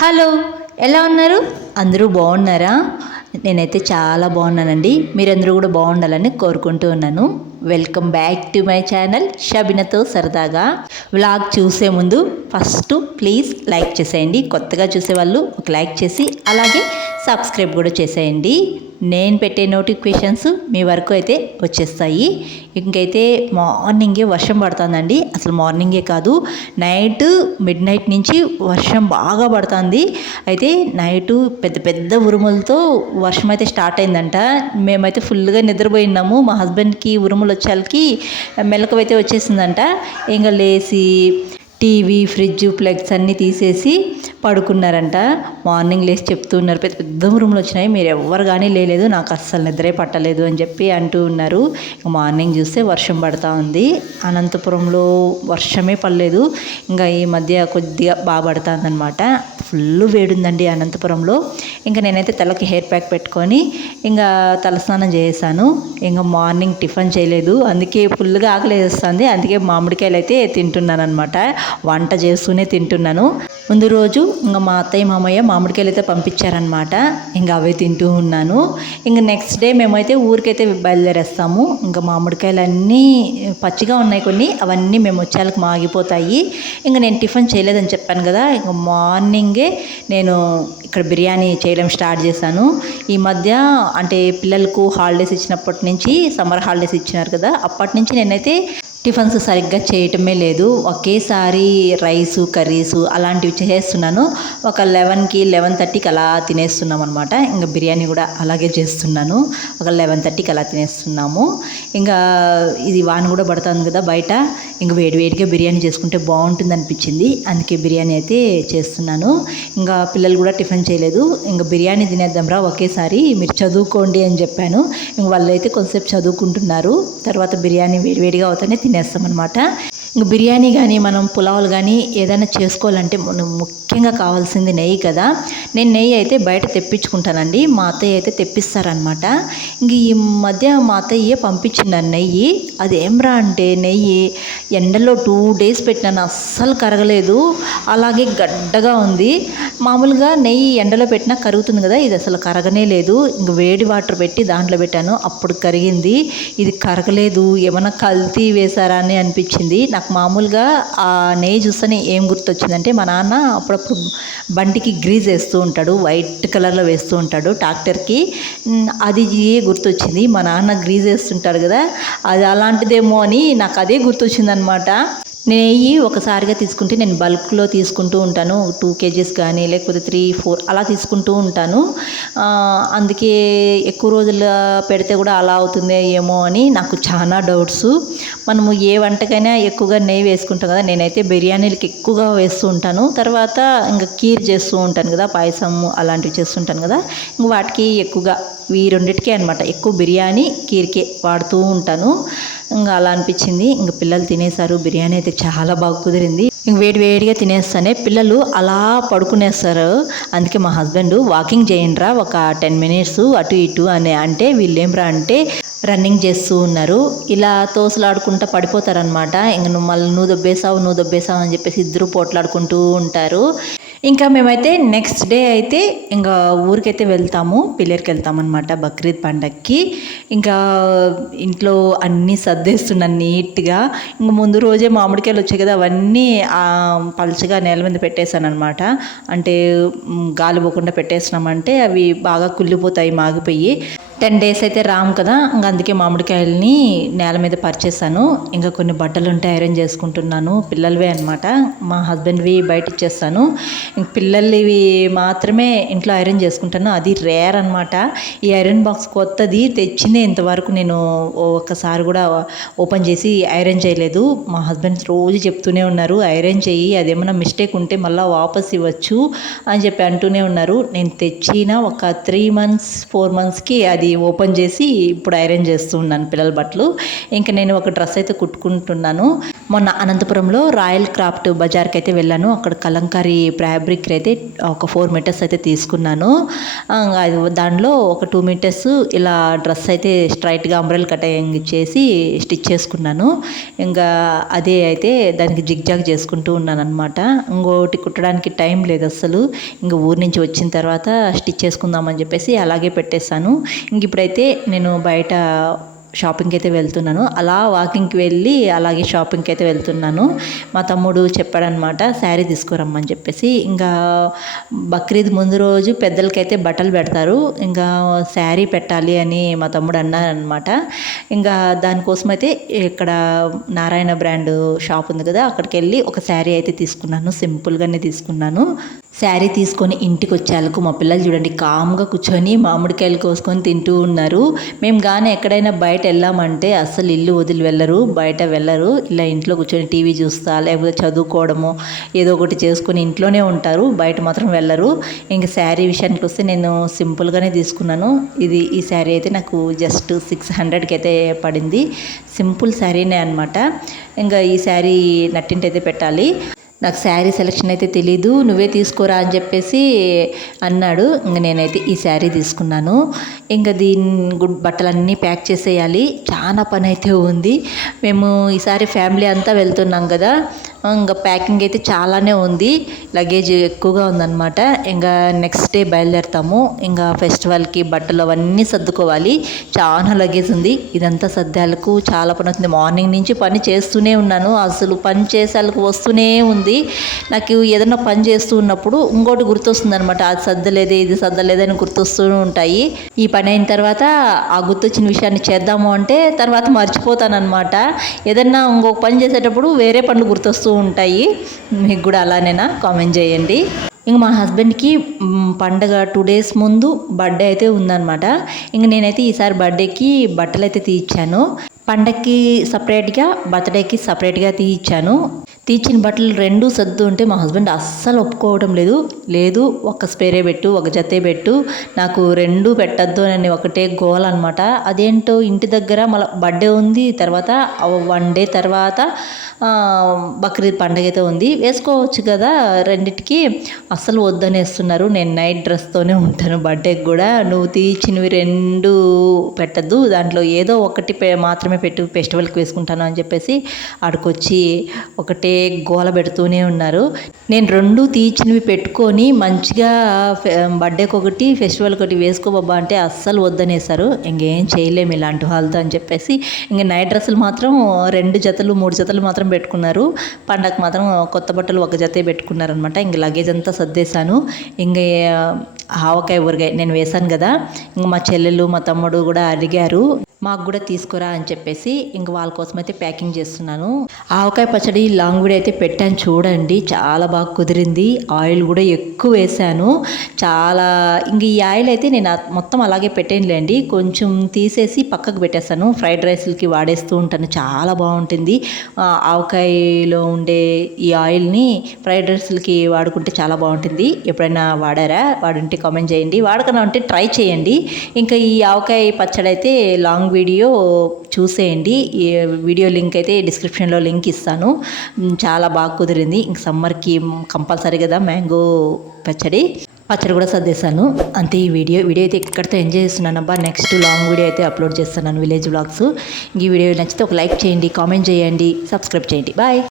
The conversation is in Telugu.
హలో, ఎలా ఉన్నారు? అందరూ బాగున్నారా? నేనైతే చాలా బాగున్నానండి. మీరందరూ కూడా బాగుండాలని కోరుకుంటూ ఉన్నాను. Welcome back to my channel షబినతో సరదాగా. వ్లాగ్ చూసే ముందు ఫస్ట్ ప్లీజ్ లైక్ చేసేయండి. కొత్తగా చూసేవాళ్ళు ఒక లైక్ చేసి అలాగే సబ్స్క్రైబ్ కూడా చేసేయండి. నేను పెట్టే నోటిఫికేషన్స్ మీ వరకు అయితే వచ్చేస్తాయి. ఇంకైతే మార్నింగే వర్షం పడుతుందండి. అసలు మార్నింగే కాదు, మిడ్ నైట్ నుంచి వర్షం బాగా పడుతుంది. అయితే నైటు పెద్ద పెద్ద ఉరుములతో వర్షం అయితే స్టార్ట్ అయిందంట. మేమైతే ఫుల్గా నిద్రపోయినాము. మా హస్బెండ్కి ఉరుములు వచ్చేళ్ళకి మెలకువ అయితే వచ్చేసిందంట. ఇంకా లేచి టీవీ, ఫ్రిడ్జ్, ప్లగ్స్ అన్నీ తీసేసి పడుకున్నారంట. మార్నింగ్ లేచి చెప్తున్నారు, పెద్ద పెద్ద రూమ్లు వచ్చినాయి, మీరు ఎవరు కానీ లేదు, నాకు అస్సలు నిద్రే పట్టలేదు అని చెప్పి అంటూ ఉన్నారు. మార్నింగ్ చూస్తే వర్షం పడతా ఉంది. అనంతపురంలో వర్షమే పడలేదు. ఇంకా ఈ మధ్య కొద్దిగా బాగా పడుతుంది అనమాట. ఫుల్ వేడుందండి అనంతపురంలో. ఇంకా నేనైతే తలకి హెయిర్ ప్యాక్ పెట్టుకొని ఇంకా తలస్నానం చేశాను. ఇంకా మార్నింగ్ టిఫిన్ చేయలేదు, అందుకే ఫుల్గా ఆకలి వేస్తుంది. అందుకే మామిడికాయలు అయితే తింటున్నాను అనమాట. వంట చేస్తూనే తింటున్నాను. ముందు రోజు ఇంకా మా అత్తయ్య మామయ్య మామిడికాయలు అయితే పంపించారనమాట. ఇంకా అవే తింటూ ఉన్నాను. ఇంకా నెక్స్ట్ డే మేమైతే ఊరికైతే బయలుదేరేస్తాము. ఇంకా మామిడికాయలు అన్నీ పచ్చిగా ఉన్నాయి కొన్ని, అవన్నీ మేము వచ్చేళ్ళకి మాగిపోతాయి. ఇంకా నేను టిఫిన్ చేయలేదని చెప్పాను కదా, ఇంకా మార్నింగే నేను ఇక్కడ బిర్యానీ చేయడం స్టార్ట్ చేశాను. ఈ మధ్య అంటే పిల్లలకు హాలిడేస్ ఇచ్చినప్పటి నుంచి, సమ్మర్ హాలిడేస్ ఇచ్చినారు కదా, అప్పటి నుంచి నేనైతే టిఫిన్స్ సరిగ్గా చేయటమే లేదు. ఒకేసారి రైసు, కర్రీసు అలాంటివి చేస్తున్నాను. ఒక 11కి 11:30కి అలా తినేస్తున్నాం అనమాట. ఇంకా బిర్యానీ కూడా అలాగే చేస్తున్నాను. ఒక 11:30కి అలా తినేస్తున్నాము. ఇంకా ఇది వాన కూడా పడుతుంది కదా బయట, ఇంకా వేడివేడిగా బిర్యానీ చేసుకుంటే బాగుంటుంది అనిపించింది. అందుకే బిర్యానీ అయితే చేస్తున్నాను. ఇంకా పిల్లలు కూడా టిఫిన్ చేయలేదు. ఇంకా బిర్యానీ తినేద్దాంరా ఒకేసారి, మీరు చదువుకోండి అని చెప్పాను. ఇంక వాళ్ళు అయితే కొంతసేపు చదువుకుంటున్నారు. తర్వాత బిర్యానీ వేడివేడిగా అవుతానే తినేస్తామన్నమాట. ఇంక బిర్యానీ కానీ మనం పులావులు కానీ ఏదైనా చేసుకోవాలంటే మనం ముఖ్యంగా కావాల్సింది నెయ్యి కదా. నేను నెయ్యి అయితే బయట తెప్పించుకుంటానండి. మా అత్తయ్య అయితే తెప్పిస్తారనమాట. ఇంక ఈ మధ్య మా అత్తయ్య పంపించింది నెయ్యి. అది ఏమ్రా అంటే నెయ్యి ఎండలో 2 days పెట్టినాను, అస్సలు కరగలేదు, అలాగే గడ్డగా ఉంది. మామూలుగా నెయ్యి ఎండలో పెట్టినా కరుగుతుంది కదా, ఇది అసలు కరగనే లేదు. ఇంక వేడి వాటర్ పెట్టి దాంట్లో పెట్టాను, అప్పుడు కరిగింది. ఇది కరగలేదు, ఏమైనా కల్తీ వేశారా అని అనిపించింది నాకు. మామూలుగా ఆ నెయ్యి చూస్తేనే ఏం గుర్తొచ్చిందంటే, మా నాన్న అప్పుడప్పుడు బండికి గ్రీజ్ వేస్తూ ఉంటాడు, వైట్ కలర్లో వేస్తూ ఉంటాడు ట్రాక్టర్కి. అది గుర్తొచ్చింది. మా నాన్న గ్రీజ్ వేస్తుంటాడు కదా, అది అలాంటిదేమో అని నాకు అదే గుర్తొచ్చిందనమాట. నెయ్యి ఒకసారిగా తీసుకుంటే నేను బల్క్లో తీసుకుంటూ ఉంటాను. 2 kgs కానీ లేకపోతే 3-4 అలా తీసుకుంటూ ఉంటాను. అందుకే ఎక్కువ రోజులు పెడితే కూడా అలా అవుతుందే ఏమో అని నాకు చాలా డౌట్స్. మనము ఏ వంటకైనా ఎక్కువగా నెయ్యి వేసుకుంటాం కదా, నేనైతే బిర్యానీలకి ఎక్కువగా వేస్తూ ఉంటాను. తర్వాత ఇంకా కీర్ చేస్తూ ఉంటాను కదా, పాయసం అలాంటివి చేస్తుంటాను కదా, ఇంక వాటికి ఎక్కువగా ఈ రెండిటికే అనమాట, ఎక్కువ బిర్యానీ కీర్కే వాడుతూ ఉంటాను. ఇంకా అలా అనిపించింది. ఇంక పిల్లలు తినేశారు. బిర్యానీ అయితే చాలా బాగా కుదిరింది. ఇంక వేడిగా తినేస్తానే పిల్లలు అలా పడుకునేస్తారు. అందుకే మా హస్బెండ్ వాకింగ్ చేయండిరా ఒక 10 minutes అటు ఇటు అని అంటే, వీళ్ళేమ్రా అంటే రన్నింగ్ చేస్తూ ఉన్నారు. ఇలా తోసులాడుకుంటూ పడిపోతారనమాట. ఇంక నువ్వు దొబ్బేసావు అని చెప్పేసి ఇద్దరు పోట్లాడుకుంటూ ఉంటారు. ఇంకా మేమైతే నెక్స్ట్ డే అయితే ఇంకా ఊరికైతే వెళ్తాము, పిల్లర్కి వెళ్తామన్నమాట బక్రీద్ పండగకి. ఇంకా ఇంట్లో అన్నీ సర్దేస్తున్నాను నీట్గా. ఇంక ముందు రోజే మామిడికాయలు వచ్చాయి కదా, అవన్నీ పలుచగా నేల మీద పెట్టేశాను అనమాట. అంటే గాలి పోకుండా పెట్టేసినామంటే అవి బాగా కుళ్ళిపోతాయి మాగిపోయి. 10 days అయితే రాము కదా, ఇంకా అందుకే మామిడికాయలని నేల మీద పరిచేసాను. ఇంకా కొన్ని బట్టలు ఉంటే ఐరన్ చేసుకుంటున్నాను, పిల్లలవే అనమాట. మా హస్బెండ్వి బయట ఇచ్చేస్తాను. ఇంక పిల్లలవి మాత్రమే ఇంట్లో ఐరన్ చేసుకుంటాను. అది రేర్ అనమాట. ఈ ఐరన్ బాక్స్ కొత్తది తెచ్చిందే, ఇంతవరకు నేను ఒక్కసారి కూడా ఓపెన్ చేసి ఐరన్ చేయలేదు. మా హస్బెండ్ రోజు చెప్తూనే ఉన్నారు, ఐరన్ చెయ్యి, అదేమన్నా మిస్టేక్ ఉంటే మళ్ళీ వాపస్ ఇవ్వచ్చు అని చెప్పి అంటూనే ఉన్నారు. నేను తెచ్చిన ఒక 3 months 4 monthsకి అది ఓపెన్ చేసి ఇప్పుడు ఐరన్ చేస్తూ ఉన్నాను పిల్లల బట్టలు. ఇంకా నేను ఒక డ్రెస్ అయితే కుట్టుకుంటున్నాను. మొన్న అనంతపురంలో రాయల్ క్రాఫ్ట్ బజార్కి అయితే వెళ్ళాను. అక్కడ కలంకారీ ఫ్యాబ్రిక్ అయితే ఒక 4 మీటర్స్ అయితే తీసుకున్నాను. దానిలో ఒక 2 మీటర్స్ ఇలా డ్రెస్ అయితే స్ట్రైట్గా అంబ్రెల్ కటింగ్ చేసి స్టిచ్ చేసుకున్నాను. ఇంకా అదే అయితే దానికి జిగ్జాగ్ చేసుకుంటూ ఉన్నాను అనమాట. ఇంకోటి కుట్టడానికి టైం లేదు అస్సలు. ఇంకా ఊరి నుంచి వచ్చిన తర్వాత స్టిచ్ చేసుకుందామని చెప్పేసి అలాగే పెట్టేశాను. ఇంక ఇప్పుడైతే నేను బయట షాపింగ్కి అయితే వెళ్తున్నాను. అలా వాకింగ్కి వెళ్ళి అలాగే షాపింగ్కి అయితే వెళ్తున్నాను. మా తమ్ముడు చెప్పాడనమాట శారీ తీసుకురమ్మని చెప్పేసి. ఇంకా బక్రీద్ ముందు రోజు పెద్దలకైతే బట్టలు పెడతారు, ఇంకా శారీ పెట్టాలి అని మా తమ్ముడు అన్నారనమాట. ఇంకా దానికోసం అయితే ఇక్కడ నారాయణ బ్రాండ్ షాప్ ఉంది కదా, అక్కడికి వెళ్ళి ఒక శారీ అయితే తీసుకున్నాను. సింపుల్గానే తీసుకున్నాను. శారీ తీసుకొని ఇంటికి వచ్చేందుకు మా పిల్లలు చూడండి కామ్గా కూర్చొని మామిడికాయలు కోసుకొని తింటూ ఉన్నారు. మేము కానీ ఎక్కడైనా బయట వెళ్ళామంటే అస్సలు ఇల్లు వదిలి వెళ్ళరు, బయట వెళ్ళరు. ఇలా ఇంట్లో కూర్చొని టీవీ చూస్తా లేకపోతే చదువుకోవడము ఏదో ఒకటి చేసుకొని ఇంట్లోనే ఉంటారు, బయట మాత్రం వెళ్ళరు. ఇంకా శారీ విషయానికి వస్తే నేను సింపుల్గానే తీసుకున్నాను. ఈ శారీ అయితే నాకు జస్ట్ 600కి అయితే పడింది. సింపుల్ శారీనే అనమాట. ఇంకా ఈ శారీ నట్టింటైతే పెట్టాలి. నాకు శారీ సెలెక్షన్ అయితే తెలీదు, నువ్వే తీసుకోరా అని చెప్పేసి అన్నాడు. ఇంక నేనైతే ఈ శారీ తీసుకున్నాను. ఇంకా బట్టలన్నీ ప్యాక్ చేసేయాలి, చాలా పని అయితే ఉంది. మేము ఈసారి ఫ్యామిలీ అంతా వెళ్తున్నాం కదా, ఇంకా ప్యాకింగ్ అయితే చాలానే ఉంది, లగేజ్ ఎక్కువగా ఉందన్నమాట. ఇంకా నెక్స్ట్ డే బయలుదేరుతాము. ఇంకా ఫెస్టివల్కి బట్టలు అవన్నీ సర్దుకోవాలి, చాలా లగేజ్ ఉంది. ఇదంతా సర్దాలకు చాలా పని అవుతుంది. మార్నింగ్ నుంచి పని చేస్తూనే ఉన్నాను, అసలు పని చేసేందుకు వస్తూనే ఉంది. నాకు ఏదైనా పని చేస్తూ ఉన్నప్పుడు ఇంకోటి గుర్తొస్తుంది అనమాట, అది సర్దలేదే ఇది సర్దలేదని గుర్తొస్తూ ఉంటాయి. ఈ పని అయిన తర్వాత ఆ గుర్తొచ్చిన విషయాన్ని చేద్దాము అంటే తర్వాత మర్చిపోతానమాట. ఏదన్నా ఇంకొక పని చేసేటప్పుడు వేరే పనులు గుర్తొస్తూ ఉంటాయి. మీకు కూడా అలానేనా? కామెంట్ చేయండి. ఇంక మా హస్బెండ్కి పండగ 2 days ముందు బర్త్డే అయితే ఉందన్నమాట. ఇంక నేనైతే ఈసారి బర్త్డేకి బట్టలు అయితే తీయించాను. పండగకి సపరేట్గా బర్త్డేకి సపరేట్గా తీయించాను. తీర్చిన బట్టలు 2 సర్దు ఉంటే మా హస్బెండ్ అస్సలు ఒప్పుకోవడం లేదు ఒక స్పేరే పెట్టు, ఒక జతే పెట్టు, నాకు 2 పెట్టద్దు అని ఒకటే గోల అనమాట. అదేంటో ఇంటి దగ్గర మళ్ళీ బర్త్డే ఉంది, తర్వాత 1 day తర్వాత బక్రీద్ పండగ అయితే ఉంది, వేసుకోవచ్చు కదా రెండిటికి. అస్సలు వద్దనేస్తున్నారు. నేను నైట్ డ్రెస్తోనే ఉంటాను బర్త్డేకి కూడా. నువ్వు తీర్చినవి 2 పెట్టద్దు, దాంట్లో ఏదో ఒకటి మాత్రమే పెట్టు, ఫెస్టివల్కి వేసుకుంటాను అని చెప్పేసి ఆడికొచ్చి ఒకటే గోల పెడుతూనే ఉన్నారు. నేను 2 తీర్చినవి పెట్టుకొని మంచిగా బర్త్డేకి ఒకటి ఫెస్టివల్కి ఒకటి వేసుకోబాబా అంటే అస్సలు వద్దనేసారు. ఇంకేం చేయలేము ఇలాంటి వాళ్ళతో అని చెప్పేసి ఇంక నైట్ డ్రెస్సులు మాత్రం 2 జతలు 3 జతలు మాత్రం పెట్టుకున్నారు. పండగకు మాత్రం కొత్త బట్టలు ఒక జతే పెట్టుకున్నారనమాట. ఇంక లగేజ్ అంతా సర్దేశాను. ఇంక ఆవకాయ ఊరగాయ నేను వేశాను కదా, ఇంక మా చెల్లెలు మా తమ్ముడు కూడా అడిగారు మాకు కూడా తీసుకురా అని చెప్పేసి. ఇంక వాళ్ళ కోసం అయితే ప్యాకింగ్ చేస్తున్నాను. ఆవకాయ పచ్చడి లాంగ్ వీడియో అయితే పెట్టాను చూడండి, చాలా బాగా కుదిరింది. ఆయిల్ కూడా ఎక్కువ వేసాను చాలా. ఇంక ఈ ఆయిల్ అయితే నేను మొత్తం అలాగే పెట్టేనులేండి, కొంచెం తీసేసి పక్కకు పెట్టేస్తాను. ఫ్రైడ్ రైస్లకి వాడేస్తూ ఉంటాను, చాలా బాగుంటుంది. ఆవకాయలో ఉండే ఈ ఆయిల్ని ఫ్రైడ్ రైస్లకి వాడుకుంటే చాలా బాగుంటుంది. ఎప్పుడైనా వాడుంటే కామెంట్ చేయండి, వాడకన్నా ఉంటే ట్రై చేయండి. ఇంకా ఈ ఆవకాయ పచ్చడి అయితే లాంగ్ వీడియో చూసేయండి. ఈ వీడియో లింక్ అయితే డిస్క్రిప్షన్లో లింక్ ఇస్తాను. చాలా బాగా కుదిరింది. ఇంక సమ్మర్కి కంపల్సరీ కదా మ్యాంగో పచ్చడి కూడా సర్దేశాను. అంతే ఈ వీడియో అయితే ఇక్కడితో ఎంజాయ్ చేస్తున్నాను అబ్బా. నెక్స్ట్ లాంగ్ వీడియో అయితే అప్లోడ్ చేస్తున్నాను, విలేజ్ వ్లాగ్స్. ఈ వీడియో నచ్చితే ఒక లైక్ చేయండి, కామెంట్ చేయండి, సబ్స్క్రైబ్ చేయండి. బాయ్.